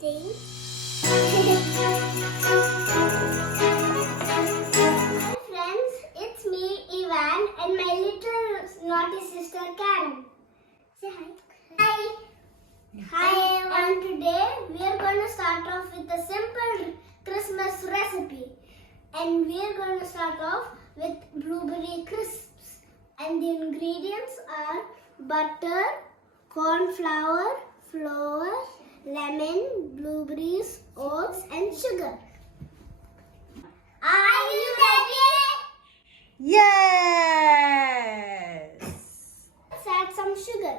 Hi friends, it's me Evaan and my little naughty sister Karen. Say hi. Hi. Hi everyone. Today we are going to start off with a simple Christmas recipe. And we are going to start off with blueberry crisps. And the ingredients are butter, corn flour, flour, lemon, blueberries, oats and sugar. Are you ready? Yes! Let's add some sugar.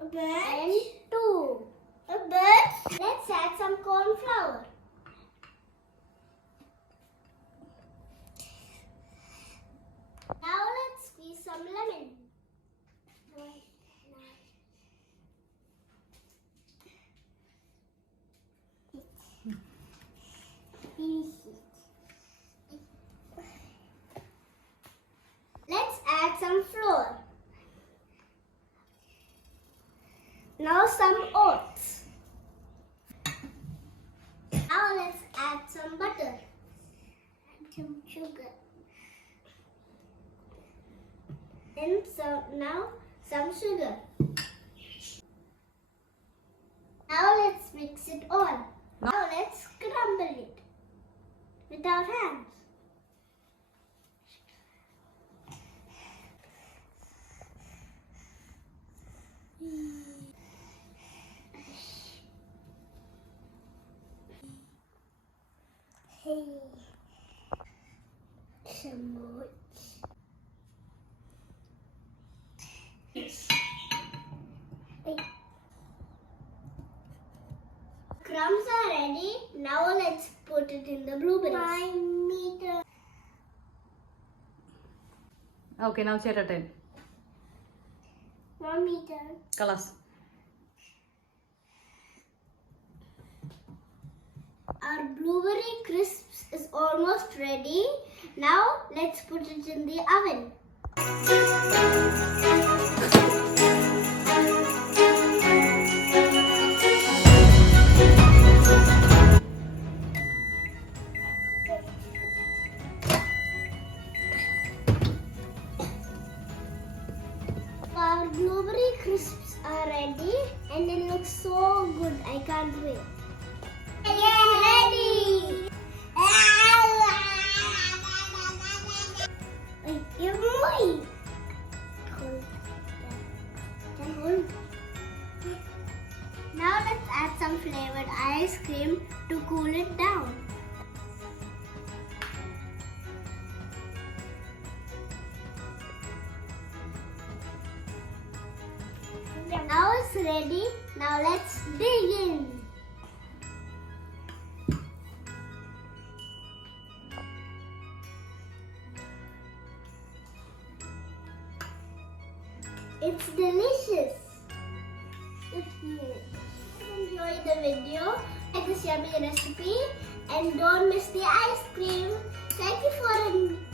A bit. And two. A bit. Let's add some corn flour. Now let's squeeze some lemon. Let's add some flour. Now some oats. Now let's add some butter and some sugar. And now some sugar. Now let's mix it all. Now let's crumble it with our hands. Hey, some more. Crumbs are ready. Now let's put it in the blueberries. 5 meters. Okay, now share a 10. 1 meter. Colors. Our blueberry crisps is almost ready. Now let's put it in the oven. Our blueberry crisps are ready and they look so good. I can't wait. It's ready! Now let's add some flavored ice cream to cool it down. Now it's ready. Now let's begin. It's delicious. If you enjoyed the video, like this yummy recipe and don't miss the ice cream. Thank you for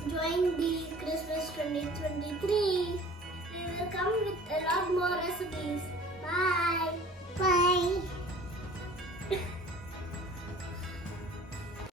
enjoying the Christmas 2023. We will come with a lot more recipes. Bye. Bye.